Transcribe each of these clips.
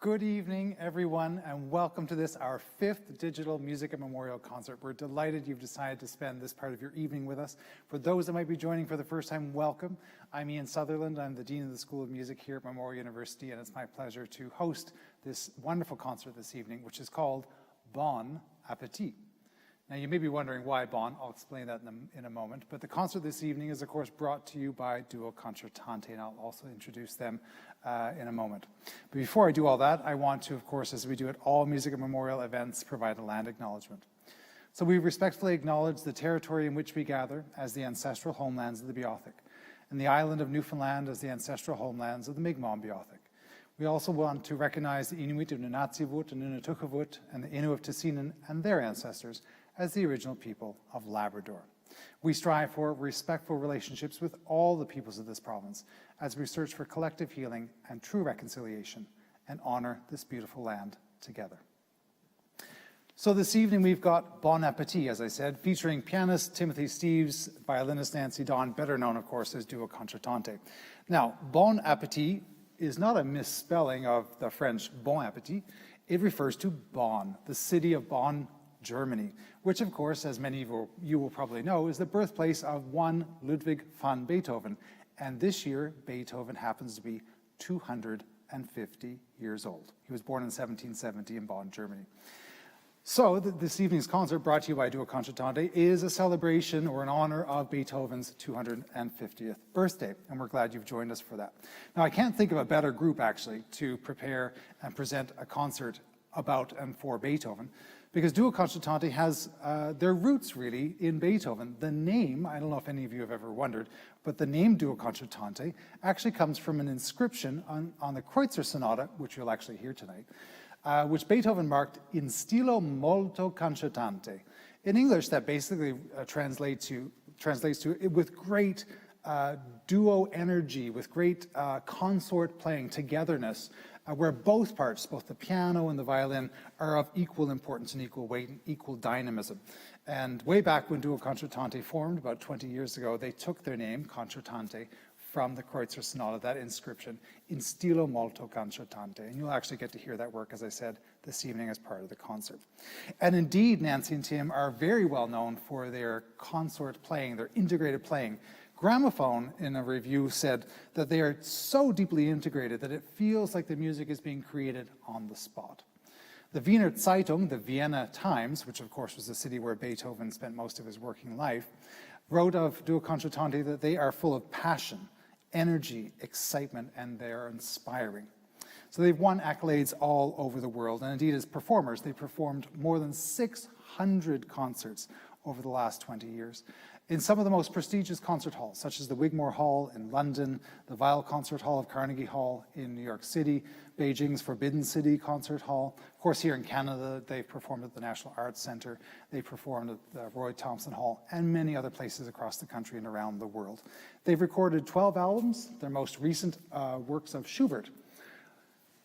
Good evening, everyone, and welcome to this, our 5th Digital Music and Memorial Concert. We're delighted you've decided to spend this part of your evening with us. For those that might be joining for the first time, welcome. I'm Ian Sutherland. I'm the Dean of the School of Music here at Memorial University, and it's my pleasure to host this wonderful concert this evening, which is called Bonn Appetit. Now, you may be wondering why Bonn. I'll explain that in a moment. But the concert this evening is, of course, brought to you by Duo Concertante, and I'll also introduce them in a moment. But before I do all that, I want to, of course, as we do at all music and memorial events, provide a land acknowledgement. So we respectfully acknowledge the territory in which we gather as the ancestral homelands of the Beothuk, and the island of Newfoundland as the ancestral homelands of the Mi'kmaq Beothuk. We also want to recognize the Inuit of Nunatsiavut and Nunatukavut and the Innu of Tsiinin and their ancestors as the original people of Labrador. We strive for respectful relationships with all the peoples of this province as we search for collective healing and true reconciliation and honor this beautiful land together. So this evening we've got Bonn Appetit, as I said, featuring pianist Timothy Steeves, violinist Nancy Dawn, better known, of course, as Duo Concertante. Now, Bonn Appetit is not a misspelling of the French Bon Appetit. It refers to Bonn, the city of Bonn, Germany, which, of course, as many of you will probably know, is the birthplace of one Ludwig van Beethoven. And this year, Beethoven happens to be 250 years old. He was born in 1770 in Bonn, Germany. So this evening's concert, brought to you by Duo Concertante, is a celebration or an honor of Beethoven's 250th birthday, and we're glad you've joined us for that. Now, I can't think of a better group, actually, to prepare and present a concert about and for Beethoven, because Duo Concertante has their roots really in Beethoven. The name, I don't know if any of you have ever wondered, but the name Duo Concertante actually comes from an inscription on the Kreutzer Sonata, which you'll actually hear tonight, which Beethoven marked in stilo molto concertante. In English, that basically translates to with great duo energy, with great consort playing, togetherness, where both parts, both the piano and the violin, are of equal importance and equal weight and equal dynamism. And way back when Duo Concertante formed, about 20 years ago, they took their name, Concertante, from the Kreutzer Sonata, that inscription, in stilo molto concertante. And you'll actually get to hear that work, as I said, this evening as part of the concert. And indeed, Nancy and Tim are very well known for their consort playing, their integrated playing. Gramophone, in a review, said that they are so deeply integrated that it feels like the music is being created on the spot. The Wiener Zeitung, the Vienna Times, which of course was the city where Beethoven spent most of his working life, wrote of Duo Concertante that they are full of passion, energy, excitement, and they are inspiring. So they've won accolades all over the world, and indeed as performers, they performed more than 600 concerts over the last 20 years. In some of the most prestigious concert halls, such as the Wigmore Hall in London, the Weill Concert Hall of Carnegie Hall in New York City, Beijing's Forbidden City Concert Hall. Of course, here in Canada, they've performed at the National Arts Centre, they performed at the Roy Thompson Hall, and many other places across the country and around the world. They've recorded 12 albums, their most recent works of Schubert.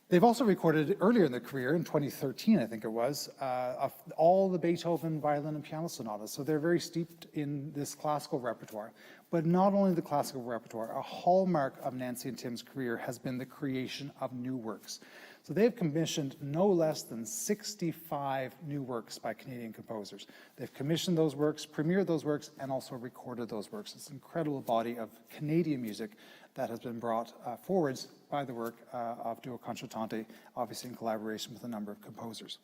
They've also recorded earlier in their career, in 2013, I think it was, of all the Beethoven violin and piano sonatas. So they're very steeped in this classical repertoire. But not only the classical repertoire, a hallmark of Nancy and Tim's career has been the creation of new works. So they've commissioned no less than 65 new works by Canadian composers. They've commissioned those works, premiered those works, and also recorded those works. It's an incredible body of Canadian music that has been brought forwards by the work of Duo Concertante, obviously in collaboration with a number of composers.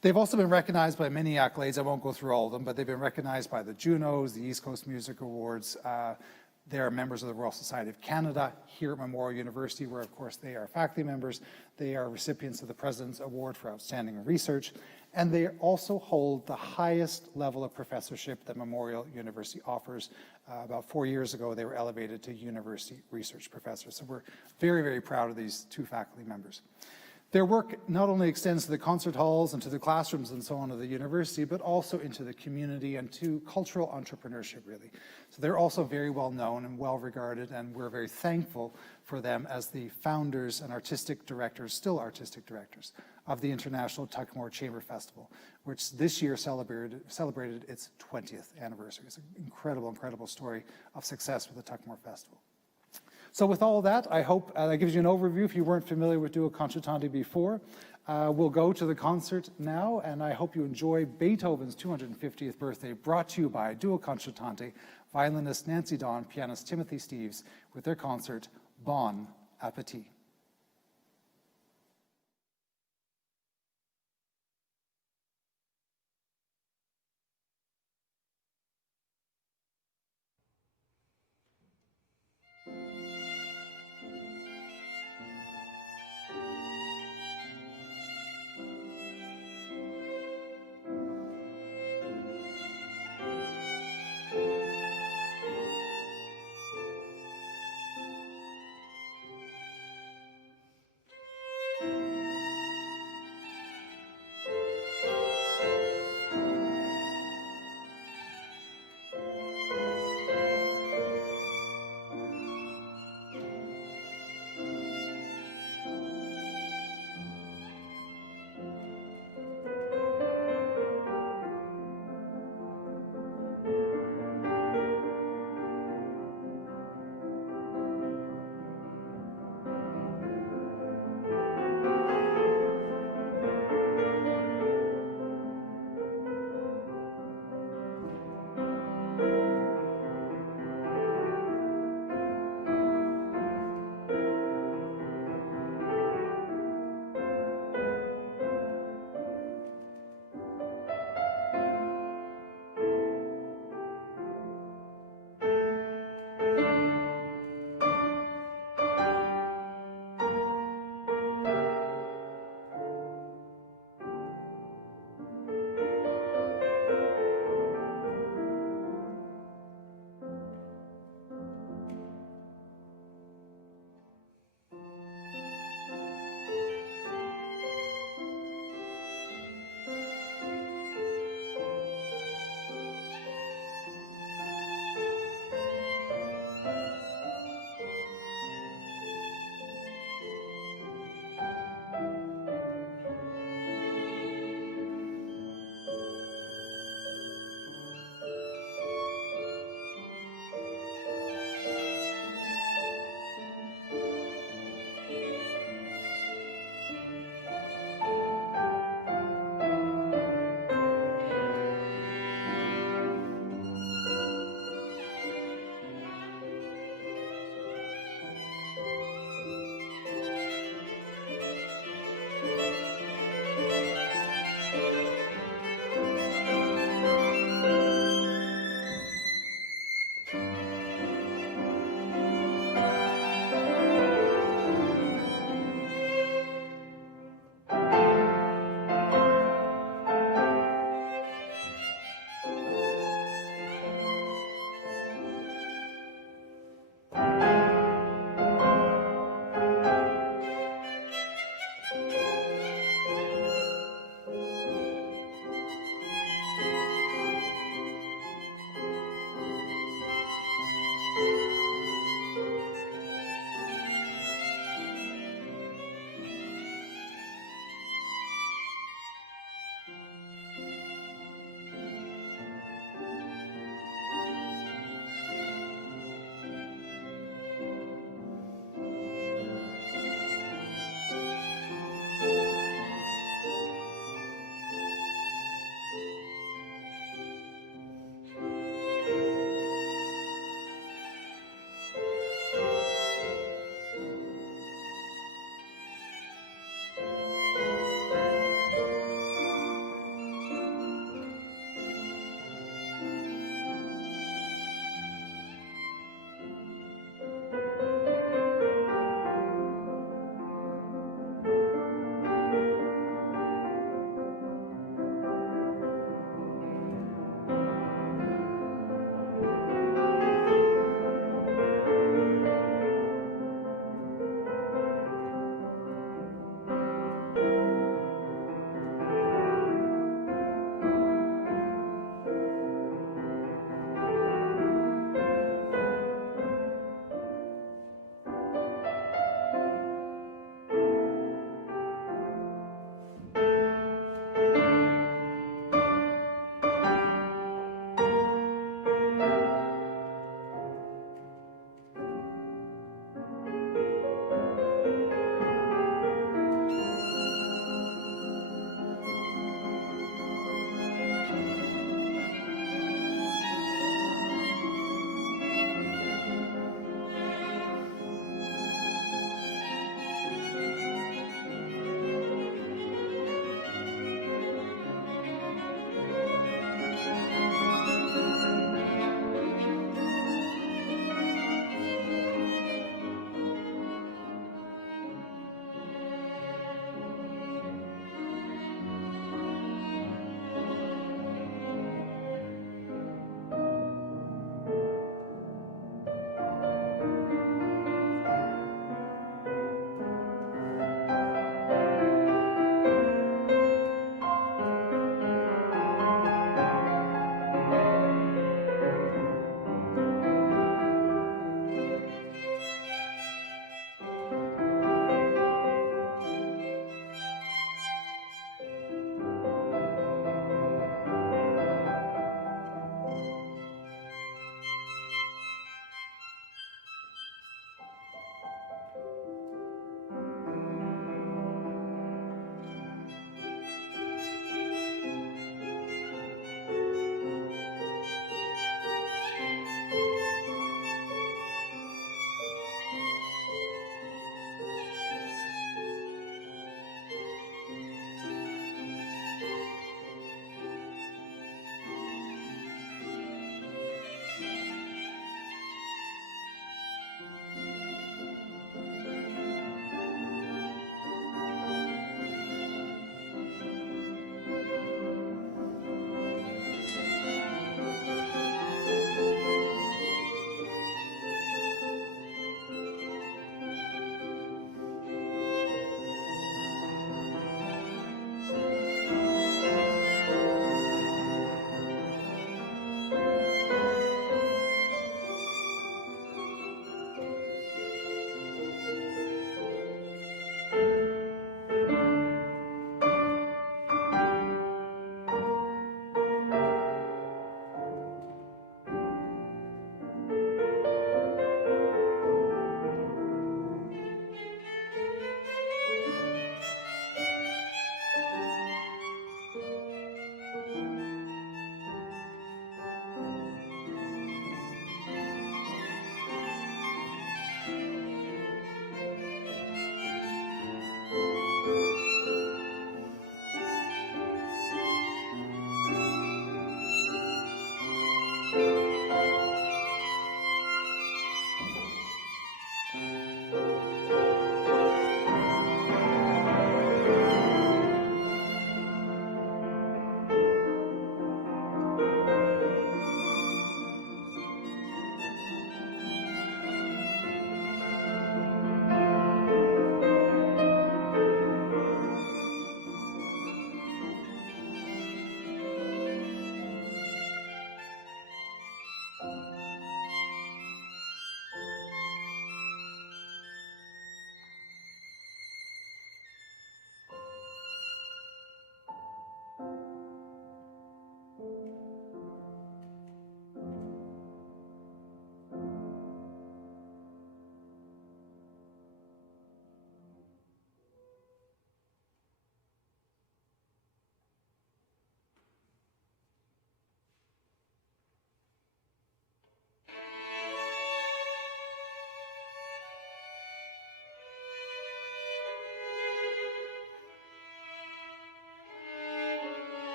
They've also been recognized by many accolades. I won't go through all of them, but they've been recognized by the Junos, the East Coast Music Awards. They are members of the Royal Society of Canada here at Memorial University, where, of course, they are faculty members. They are recipients of the President's Award for Outstanding Research, and they also hold the highest level of professorship that Memorial University offers. About 4 years ago, they were elevated to University Research Professor. So we're very, very proud of these two faculty members. Their work not only extends to the concert halls and to the classrooms and so on of the university, but also into the community and to cultural entrepreneurship, really. So they're also very well known and well regarded, and we're very thankful for them as the founders and artistic directors, still artistic directors, of the International Tuckmore Chamber Festival, which this year celebrated its 20th anniversary. It's an incredible, incredible story of success with the Tuckmore Festival. So with all that, I hope that gives you an overview if you weren't familiar with Duo Concertante before. We'll go to the concert now, and I hope you enjoy Beethoven's 250th birthday, brought to you by Duo Concertante, violinist Nancy Dawn, pianist Timothy Steeves, with their concert, Bonn Appetit.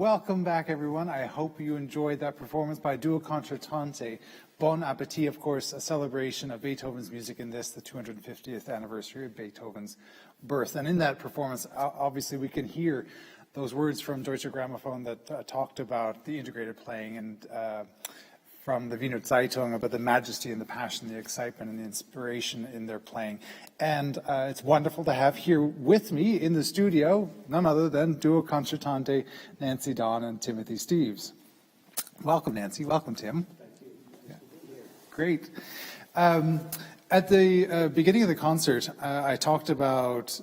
Welcome back, everyone. I hope you enjoyed that performance by Duo Concertante. Bonn Appetit, of course, a celebration of Beethoven's music in this, the 250th anniversary of Beethoven's birth. And in that performance, obviously, we can hear those words from Deutsche Grammophon that talked about the integrated playing and from the Wiener Zeitung about the majesty and the passion, the excitement and the inspiration in their playing. And it's wonderful to have here with me in the studio, none other than Duo Concertante, Nancy Dawn and Timothy Steeves. Welcome, Nancy. Welcome, Tim. Thank you. Yeah. Great. At the beginning of the concert, I talked about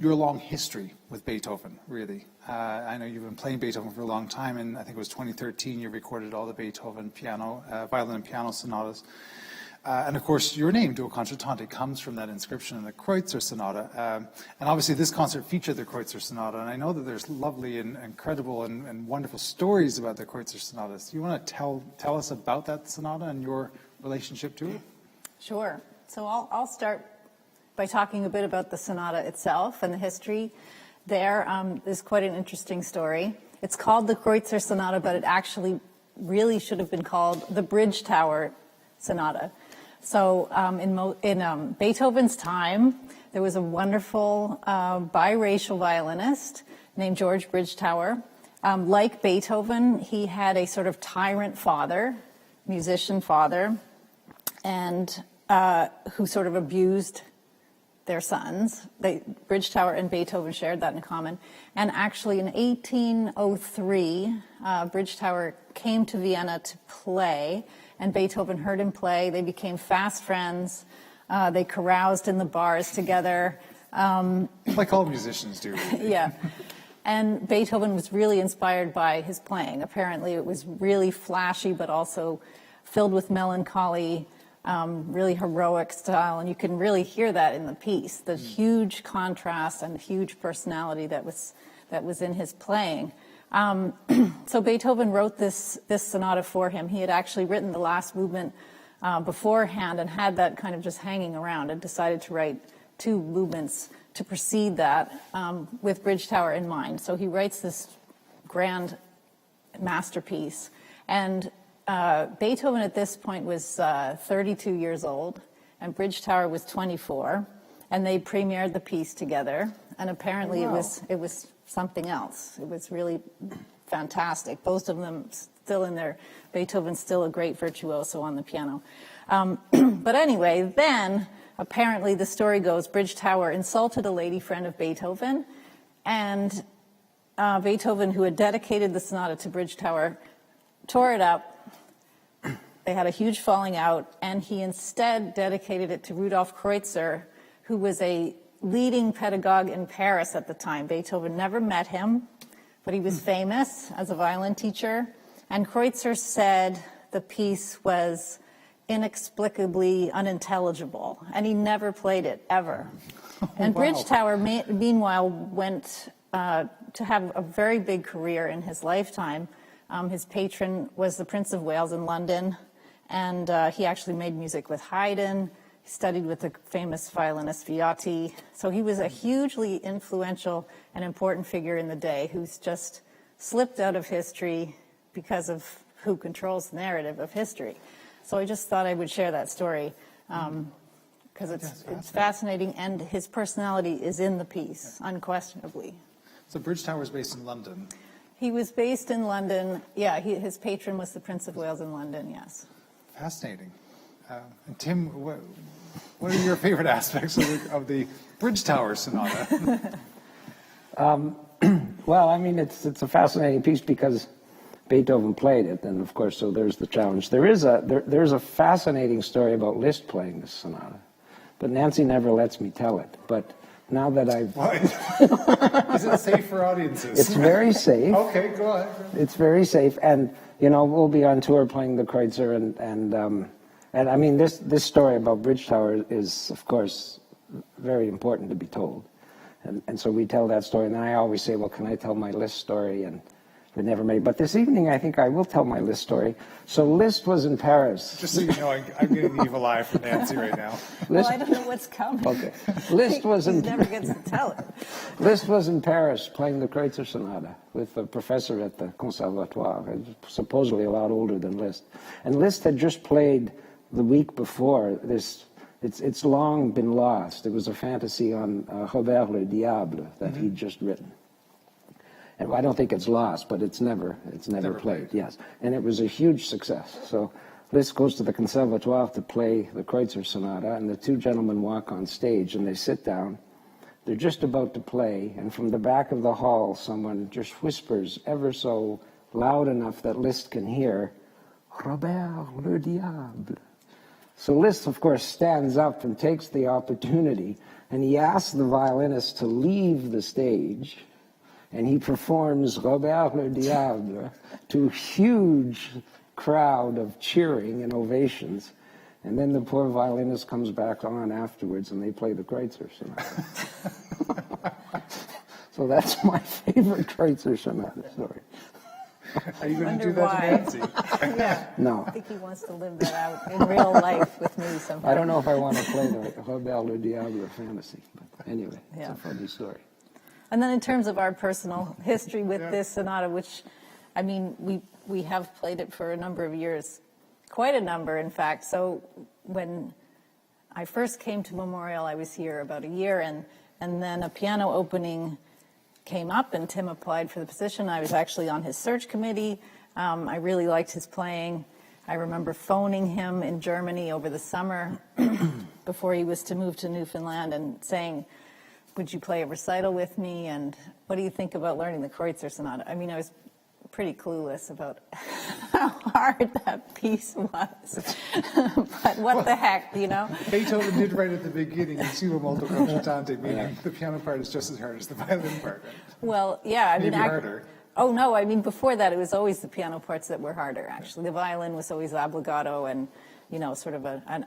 your long history with Beethoven, really. I know you've been playing Beethoven for a long time, and I think it was 2013 you recorded all the Beethoven violin and piano sonatas. And of course, your name, Duo Concertante, comes from that inscription in the Kreutzer Sonata. And obviously this concert featured the Kreutzer Sonata, and I know that there's lovely and incredible and wonderful stories about the Kreutzer Sonatas. Do you want to tell us about that sonata and your relationship to it? Sure. So I'll start by talking a bit about the sonata itself and the history there. There's quite an interesting story. It's called the Kreutzer Sonata, but it actually really should have been called the Bridge Tower Sonata. So in Beethoven's time, there was a wonderful biracial violinist named George Bridgetower. Like Beethoven, he had a sort of tyrant father, musician father, and who sort of abused their sons. Bridgetower and Beethoven shared that in common. And actually in 1803, Bridgetower came to Vienna to play, and Beethoven heard him play. They became fast friends. They caroused in the bars together. Like all musicians do. Yeah. And Beethoven was really inspired by his playing. Apparently it was really flashy, but also filled with melancholy, really heroic style, and you can really hear that in the piece, the huge contrast and huge personality that was in his playing. So Beethoven wrote this sonata for him. He had actually written the last movement beforehand and had that kind of just hanging around, and decided to write two movements to precede that with Bridgetower in mind. So he writes this grand masterpiece, and Beethoven at this point was 32 years old, and Bridgetower was 24, and they premiered the piece together. And apparently, wow, it was something else. It was really fantastic. Both of them still in there. Beethoven's still a great virtuoso on the piano. But anyway, then apparently the story goes Bridgetower insulted a lady friend of Beethoven, and Beethoven, who had dedicated the sonata to Bridgetower, tore it up. They had a huge falling out, and he instead dedicated it to Rudolf Kreutzer, who was a leading pedagogue in Paris at the time. Beethoven never met him, but he was famous as a violin teacher. And Kreutzer said the piece was inexplicably unintelligible, and he never played it, ever. And wow. Bridgetower, meanwhile, went to have a very big career in his lifetime. His patron was the Prince of Wales in London, and he actually made music with Haydn. He studied with the famous violinist Viotti. So he was a hugely influential and important figure in the day who's just slipped out of history because of who controls the narrative of history. So I just thought I would share that story because it's fascinating, and his personality is in the piece, unquestionably. So Bridgetower is based in London. He was based in London. Yeah, his patron was the Prince of Wales in London, yes. Fascinating. And Tim, what are your favorite aspects of the Bridgetower Sonata? Well, I mean, it's a fascinating piece because Beethoven played it, and of course, so there's the challenge. There's a fascinating story about Liszt playing this sonata, but Nancy never lets me tell it. But now that I've... Is it safe for audiences? It's very safe. Okay, go ahead. It's very safe, and we'll be on tour playing the Kreutzer, and I mean this story about Bridgetower is, of course, very important to be told, and so we tell that story, and then I always say, well, can I tell my Liszt story? And it never made. But this evening, I think I will tell my Liszt story. So Liszt was in Paris. Just so you know, I'm getting the evil eye from Nancy right now. Well, I don't know what's coming. Okay. Liszt was He in never gets to tell it. Liszt was in Paris playing the Kreutzer Sonata with a professor at the Conservatoire, supposedly a lot older than Liszt. And Liszt had just played the week before this. It's long been lost. It was a fantasy on Robert le Diable that he'd just written. And I don't think it's lost, but it's never played. Yes, and it was a huge success. So Liszt goes to the Conservatoire to play the Kreutzer Sonata, and the two gentlemen walk on stage, and they sit down. They're just about to play, and from the back of the hall, someone just whispers ever so loud enough that Liszt can hear, Robert le Diable. So Liszt, of course, stands up and takes the opportunity, and he asks the violinist to leave the stage, and he performs Robert le Diable to a huge crowd of cheering and ovations. And then the poor violinist comes back on afterwards, and they play the Kreutzer Sonata. So that's my favorite Kreutzer Sonata story. Are you going to Wonder do that why. to Nancy? Yeah. No. I think he wants to live that out in real life with me sometime. I don't know if I want to play the Robert le Diable fantasy, but anyway, Yeah. it's a funny story. And then in terms of our personal history with this sonata, which, I mean, we have played it for a number of years, quite a number, in fact. So when I first came to Memorial, I was here about a year, and then a piano opening came up, and Tim applied for the position. I was actually on his search committee. I really liked his playing. I remember phoning him in Germany over the summer before he was to move to Newfoundland and saying, would you play a recital with me? And what do you think about learning the Kreutzer Sonata? I mean, I was pretty clueless about how hard that piece was. But what the heck, you know? Beethoven did right at the beginning in Suo molto concertante, meaning the piano part is just as hard as the violin part. Right? Well, yeah. I mean, Maybe harder. Oh, no, I mean, before that, it was always the piano parts that were harder, actually. The violin was always obbligato and, you know, sort of a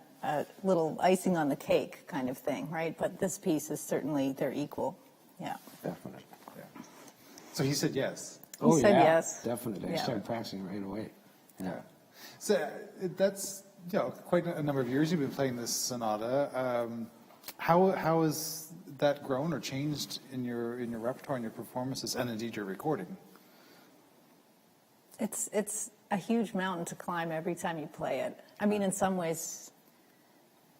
little icing on the cake kind of thing, right? But this piece is certainly, they're equal. Yeah. Definitely. Yeah. So he said yes. Oh, said yeah, yes. definitely. I Yeah. started practicing right away. Yeah. So that's quite a number of years you've been playing this sonata. How has that grown or changed in your repertoire and your performances, and indeed your recording? It's a huge mountain to climb every time you play it. I mean, in some ways,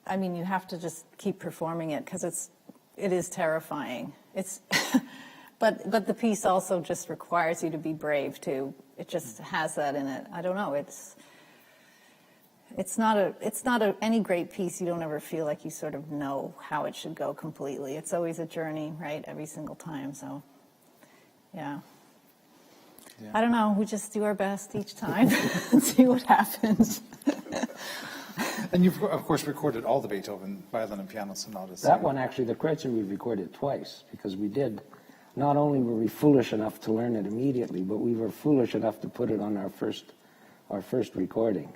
I mean, you have to just keep performing it because it is terrifying. It's, but the piece also just requires you to be brave too. It just has that in it. I don't know. It's not any great piece. You don't ever feel like you sort of know how it should go completely. It's always a journey, right? Every single time. So, yeah. I don't know. We just do our best each time and see what happens. And you've, of course, recorded all the Beethoven violin and piano sonatas. That one, actually, the Kreutzer, we recorded twice because we did. Not only were we foolish enough to learn it immediately, but we were foolish enough to put it on our first recording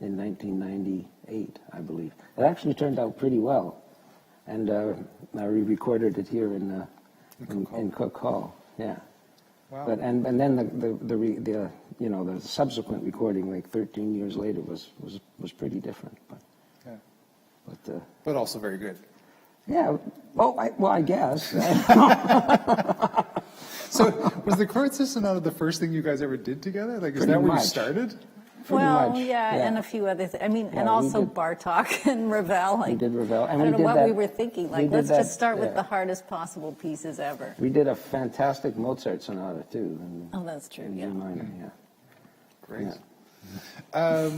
in 1998, I believe. It actually turned out pretty well, and we recorded it here in Cook Hall. Yeah. Wow. But and then the subsequent recording, like 13 years later, was pretty different. But Yeah. But also very good. yeah, I guess. So was the Kreutzer Sonata the first thing you guys ever did together? Like, is Pretty that where much. you started? Well, much, yeah, yeah. and a few other things. I mean, Yeah, and we also did- Bartok and Ravel. Like, We did Ravel, and I we don't know did what that- we were thinking. we Like, did let's that- just start with yeah. the hardest possible pieces ever. We did a fantastic Mozart Sonata too. Oh, that's true. In Yeah. G minor, yeah. Great. Yeah.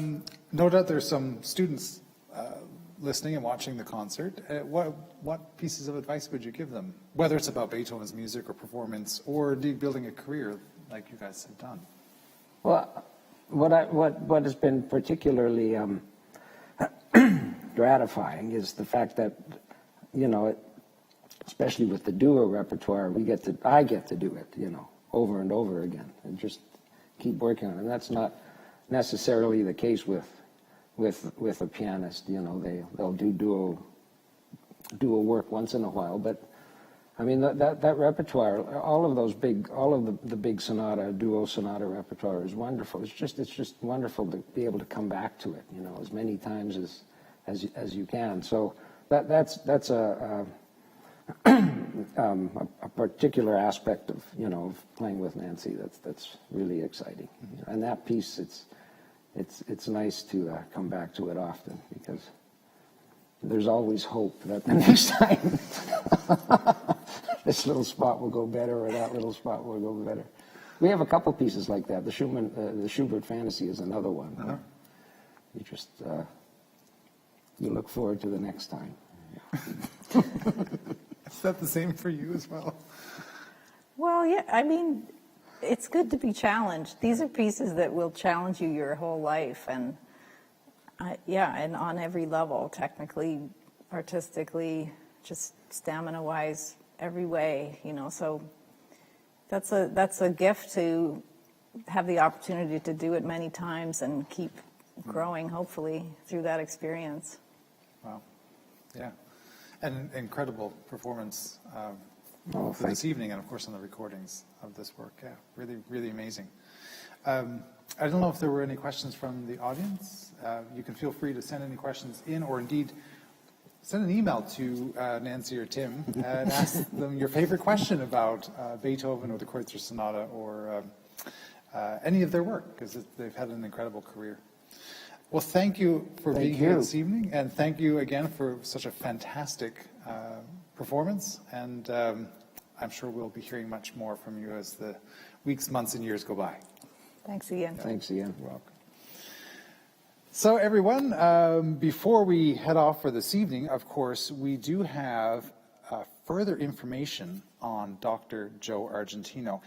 No doubt there's some students listening and watching the concert. What pieces of advice would you give them, whether it's about Beethoven's music or performance, or indeed building a career like you guys have done? Well, what has been particularly gratifying is the fact that, especially with the duo repertoire, I get to do it, over and over again, and just keep working on it. And that's not necessarily the case with a pianist. They'll do duo work once in a while, but I mean, that repertoire, all of the big sonata, duo sonata repertoire is wonderful. It's just wonderful to be able to come back to it, you know, as many times as you can. So that's a particular aspect of, you know, of playing with Nancy that's really exciting. Mm-hmm. And that piece, it's nice to come back to it often, because there's always hope that the next time this little spot will go better, or that little spot will go better. We have a couple pieces like that. The Schubert Fantasy is another one. Uh-huh. You just you look forward to the next time. Is that the same for you as well? Well, yeah, I mean, it's good to be challenged. These are pieces that will challenge you your whole life, and and on every level, technically, artistically, just stamina-wise, every way, you know. So that's a gift to have the opportunity to do it many times and keep growing, hopefully, through that experience. Wow. Yeah. And an incredible performance Oh, for this evening, and of course on the recordings of this work. Yeah, really, really amazing. I don't know if there were any questions from the audience. You can feel free to send any questions in, or indeed send an email to Nancy or Tim and ask them your favorite question about Beethoven or the Kreutzer Sonata, or any of their work, because they've had an incredible career. Well, thank you for being here this evening, and thank you again for such a fantastic performance, and I'm sure we'll be hearing much more from you as the weeks, months, and years go by. Thanks, Ian. Thanks, Ian. You're welcome. So everyone, before we head off for this evening, of course, we do have further information on Dr. Joe Argentino.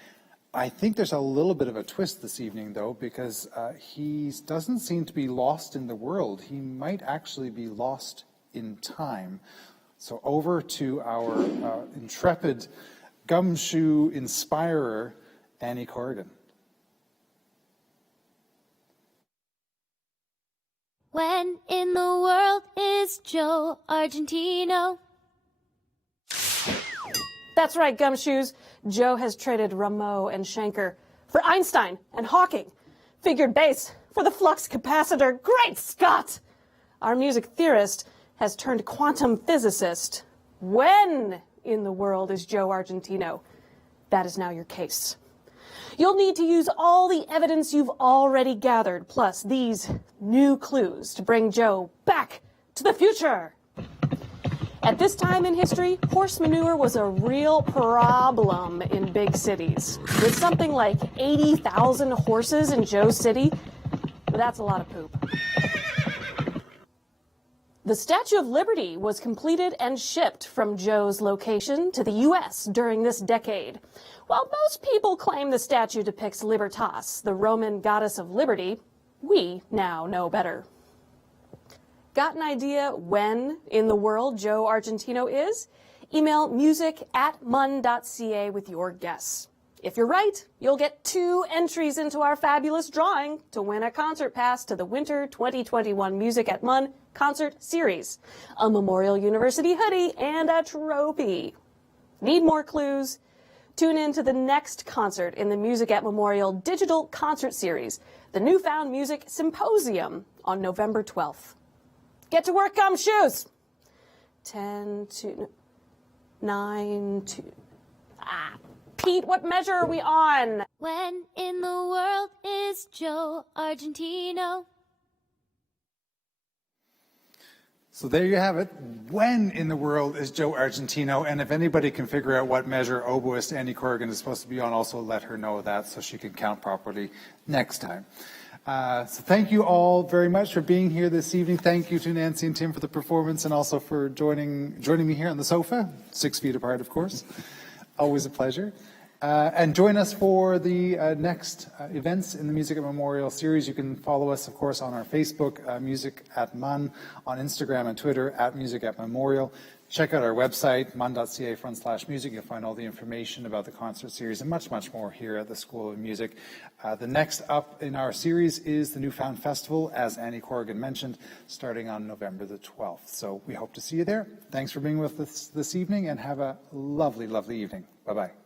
I think there's a little bit of a twist this evening, though, because he doesn't seem to be lost in the world. He might actually be lost in time. So over to our intrepid gumshoe inspirer, Annie Corrigan. When in the world is Joe Argentino? That's right, Gumshoes. Joe has traded Rameau and Schenker for Einstein and Hawking. Figured bass for the flux capacitor. Great Scott! Our music theorist has turned quantum physicist. When in the world is Joe Argentino? That is now your case. You'll need to use all the evidence you've already gathered, plus these new clues, to bring Joe back to the future. At this time in history, horse manure was a real problem in big cities. With something like 80,000 horses in Joe's city, that's a lot of poop. The Statue of Liberty was completed and shipped from Joe's location to the U.S. during this decade. While most people claim the statue depicts Libertas, the Roman goddess of liberty, we now know better. Got an idea when in the world Joe Argentino is? Email music@mun.ca with your guess. If you're right, you'll get 2 entries into our fabulous drawing to win a concert pass to the Winter 2021 Music at Mun concert series, a Memorial University hoodie, and a trophy. Need more clues? Tune in to the next concert in the Music at Memorial digital concert series, the Newfound Music Symposium, on November 12th. Get to work, Gumshoes! 10 to 9 to... Pete, what measure are we on? When in the world is Joe Argentino? So there you have it. When in the world is Joe Argentino? And if anybody can figure out what measure oboist Annie Corrigan is supposed to be on, also let her know that so she can count properly next time. So thank you all very much for being here this evening. Thank you to Nancy and Tim for the performance, and also for joining me here on the sofa, 6 feet apart, of course. Always a pleasure. And join us for the next events in the Music at Memorial series. You can follow us, of course, on our Facebook, Music at MUN, on Instagram and Twitter, at Music at Memorial. Check out our website, mun.ca/music. You'll find all the information about the concert series and much, much more here at the School of Music. The next up in our series is the Newfound Festival, as Annie Corrigan mentioned, starting on November the 12th. So we hope to see you there. Thanks for being with us this evening, and have a lovely, lovely evening. Bye-bye.